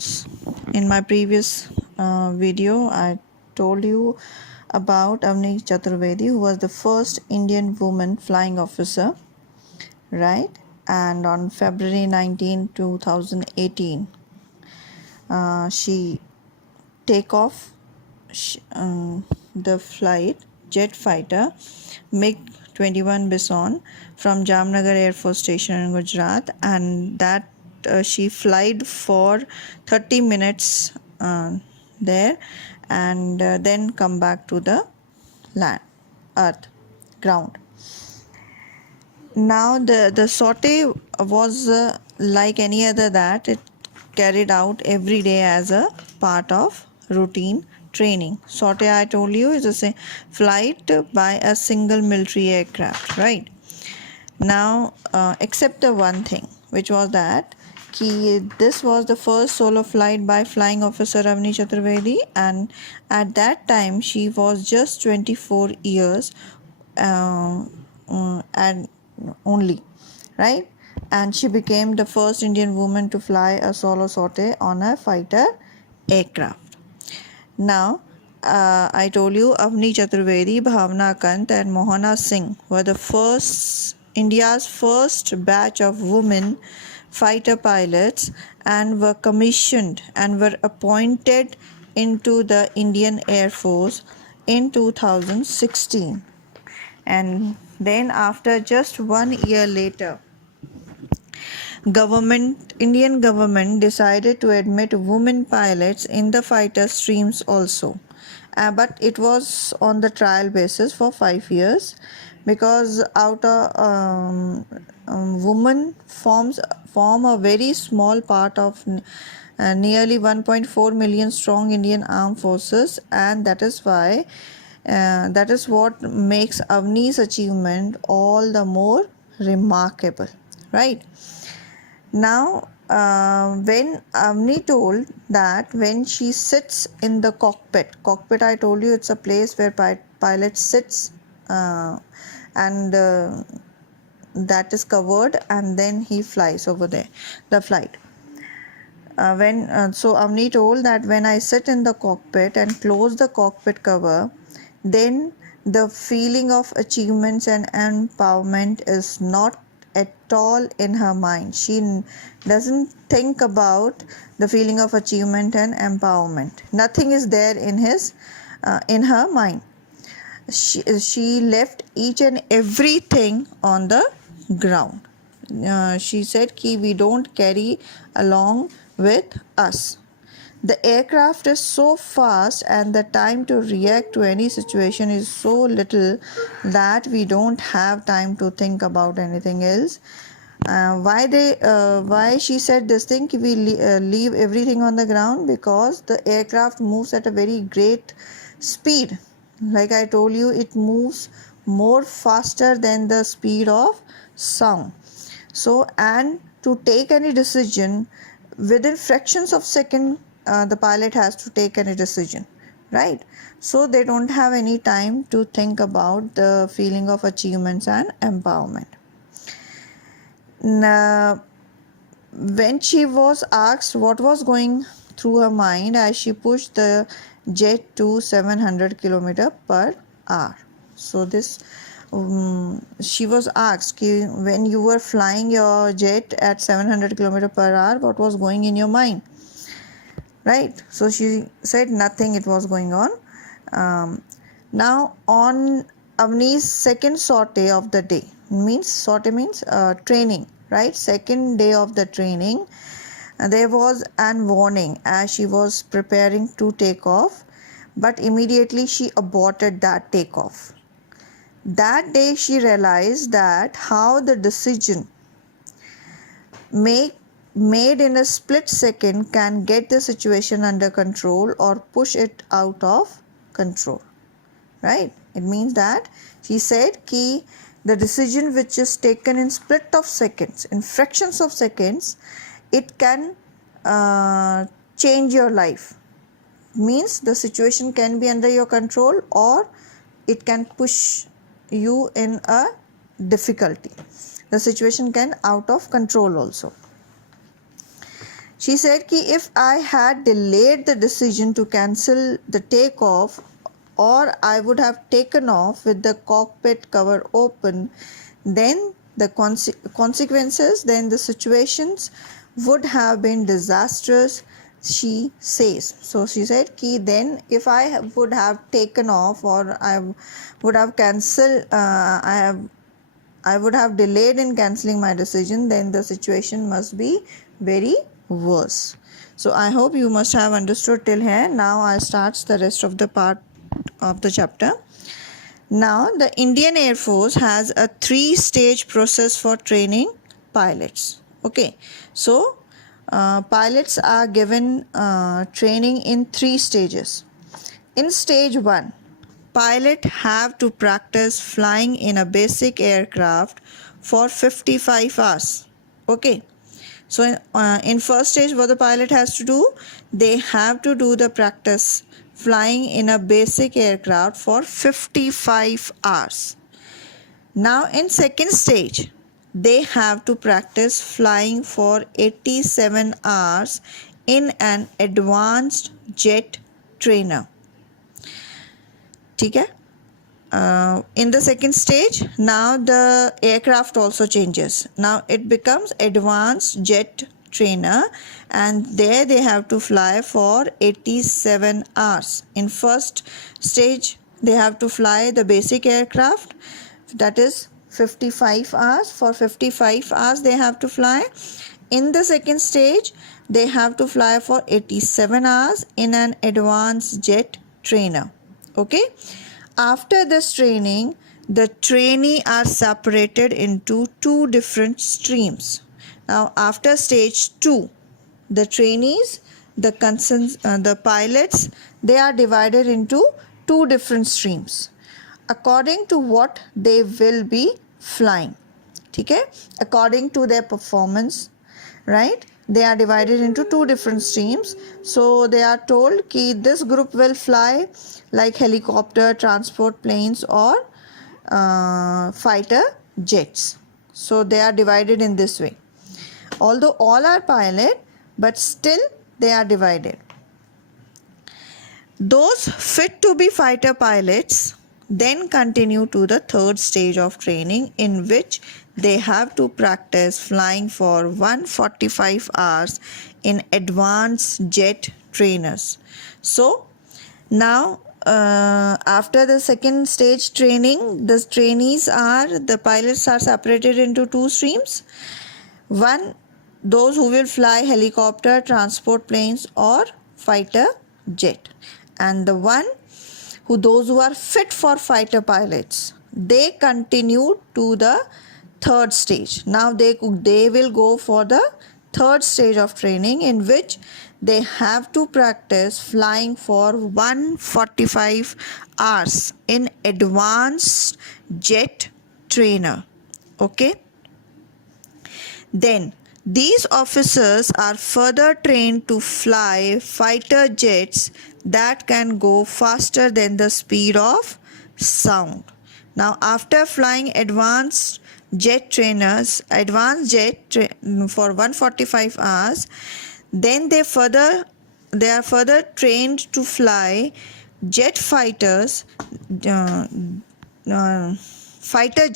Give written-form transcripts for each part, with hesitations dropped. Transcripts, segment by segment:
roles. In my previous video, I told you about Avni Chaturvedi, who was the first Indian woman flying officer, right? And on February 19, 2018, she take off the flight jet fighter MiG-21 Bison from Jamnagar Air Force Station in Gujarat, and that she flied for 30 minutes there, and then come back to the land, earth, ground. Now the sortie was like any other that it carried out every day as a part of routine training. Sortie, I told you, is a flight by a single military aircraft, right? Now, except the one thing, which was that this was the first solo flight by flying officer Avni Chaturvedi, and at that time she was just 24 years and only, right? And she became the first Indian woman to fly a solo sortie on a fighter aircraft. Now, I told you Avni Chaturvedi, Bhavna Kant, and Mohana Singh were the first India's first batch of women fighter pilots, and were commissioned and were appointed into the Indian Air Force in 2016. And then after just 1 year later, Indian government decided to admit women pilots in the fighter streams also, but it was on the trial basis for 5 years, because women form a very small part of nearly 1.4 million strong Indian armed forces, and that is why that is what makes Avni's achievement all the more remarkable, right? Now, when Avni told that when she sits in the cockpit, I told you it's a place where pilot sits and that is covered, and then he flies over there, the flight. So Avni told that when I sit in the cockpit and close the cockpit cover, then the feeling of achievements and empowerment is not at all in her mind. She doesn't think about the feeling of achievement and empowerment. Nothing is there in her mind. She left each and everything on the ground. She said ki we don't carry along with us. The aircraft is so fast and the time to react to any situation is so little that we don't have time to think about anything else. Why she said this thing, we leave everything on the ground? Because the aircraft moves at a very great speed. Like I told you, it moves more faster than the speed of sound. So, and to take any decision within fractions of second, the pilot has to take any decision, right? So they don't have any time to think about the feeling of achievements and empowerment. Now, when she was asked what was going through her mind as she pushed the jet to 700 km per hour. So this she was asked, when you were flying your jet at 700 km per hour, what was going in your mind, right? So she said nothing, it was going on. Now on Avni's second sortie of the day, sortie means training, right? Second day of the training, there was an warning as she was preparing to take off, but immediately she aborted that takeoff. That day she realized that how the decision made in a split second can get the situation under control or push it out of control, right? It means that she said ki the decision which is taken in split of seconds, in fractions of seconds, it can change your life. Means the situation can be under your control or it can push you in a difficulty. The situation can out of control also. She said ki if I had delayed the decision to cancel the takeoff, or I would have taken off with the cockpit cover open, then the consequences, then the situations would have been disastrous, she says. So she said ki then if I would have taken off, or I would have cancelled, I would have delayed in cancelling my decision, then the situation must be very worse. So I hope you must have understood till here. Now I'll start the rest of the part of the chapter. Now the Indian Air Force has a 3-stage process for training pilots. Okay, so pilots are given training in 3 stages. In stage 1, pilot have to practice flying in a basic aircraft for 55 hours. Okay, so in first stage, what the pilot has to do, they have to do the practice flying in a basic aircraft for 55 hours. Now in second stage, they have to practice flying for 87 hours in an advanced jet trainer. ठीक है? In the second stage, now the aircraft also changes. Now it becomes advanced jet trainer, and there they have to fly for 87 hours. In first stage, they have to fly the basic aircraft, that is 55 hours. For 55 hours they have to fly. In the second stage, they have to fly for 87 hours in an advanced jet trainer. Okay, after this training, the trainee are separated into 2 different streams. Now after stage 2, the trainees, the pilots, they are divided into 2 different streams according to what they will be flying. Okay, according to their performance, right? They are divided into 2 different streams. So they are told ki this group will fly like helicopter, transport planes, or fighter jets. So they are divided in this way. Although all are pilot, but still they are divided. Those fit to be fighter pilots then continue to the third stage of training, in which they have to practice flying for 145 hours in advanced jet trainers. So now after the second stage training, the pilots are separated into 2 streams. One, those who will fly helicopter, transport planes, or fighter jet, and those who are fit for fighter pilots, they continue to the third stage. Now they will go for the third stage of training, in which they have to practice flying for 145 hours in advanced jet trainer. Okay, then these officers are further trained to fly fighter jets that can go faster than the speed of sound. Now after flying advanced jet for 145 hours, then they are further trained to fly jet fighters, fighter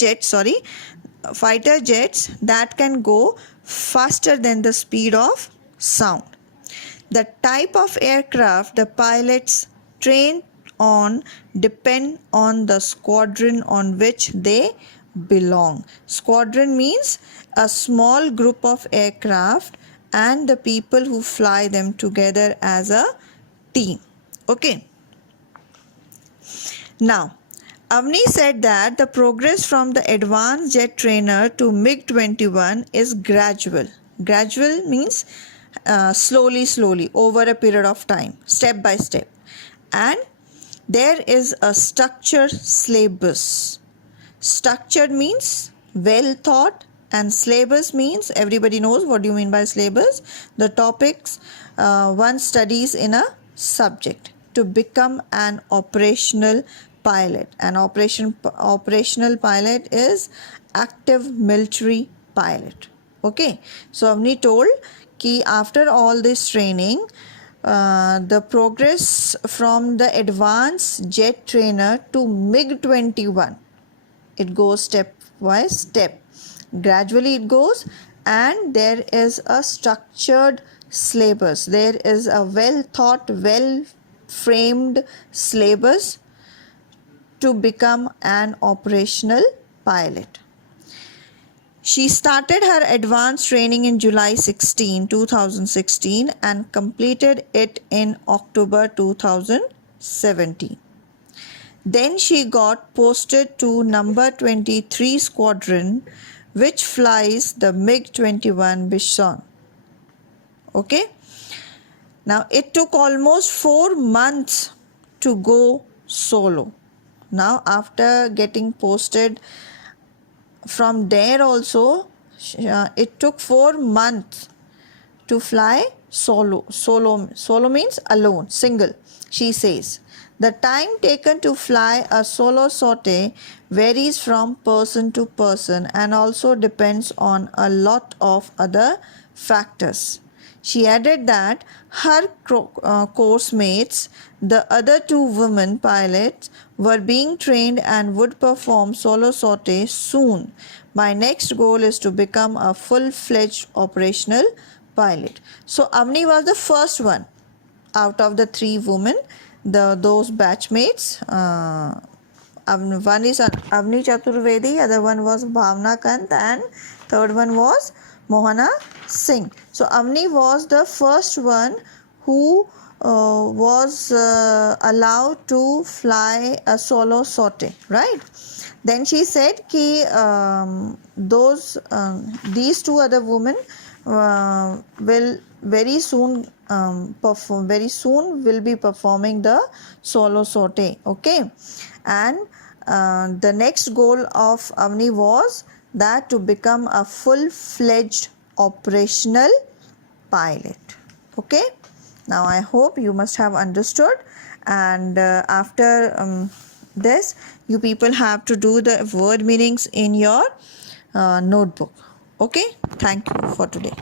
jets that can go faster than the speed of sound. The type of aircraft the pilots train on depend on the squadron on which they belong. Squadron means a small group of aircraft and the people who fly them together as a team. Okay. Now, Avni said that the progress from the advanced jet trainer to MiG-21 is gradual. Gradual means slowly over a period of time, step by step. And there is a structured syllabus. Structured means well thought, and syllabus means everybody knows what do you mean by syllabus. The topics one studies in a subject to become an operational pilot. An operational pilot is active military pilot. Okay, so Avni told कि after all this training, the progress from the advanced jet trainer to MiG-21, it goes step by step. Gradually it goes, and there is a structured syllabus. There is a well thought, well framed syllabus to become an operational pilot. She started her advanced training in July 2016 and completed it in October 2017. Then she got posted to number 23 squadron, which flies the MiG-21 Bichon. Okay. Now it took almost 4 months to go solo. Now after getting posted from there also, it took 4 months to fly solo. Solo means alone, single. She says the time taken to fly a solo sortie varies from person to person and also depends on a lot of other factors. She added that her course mates, the other 2 women pilots, were being trained and would perform solo sorties soon. My next goal is to become a full-fledged operational pilot. So Avni was the first one out of the 3 women, those batchmates. One is Avni Chaturvedi, other one was Bhavna Kant, and third one was Mohana Singh. So Avni was the first one who was allowed to fly a solo sortie, right? Then she said ki these 2 other women will very soon will be performing the solo sortie. Okay, and the next goal of Avni was that to become a full-fledged operational pilot. Okay, now I hope you must have understood, and after this you people have to do the word meanings in your notebook. Okay, thank you for today.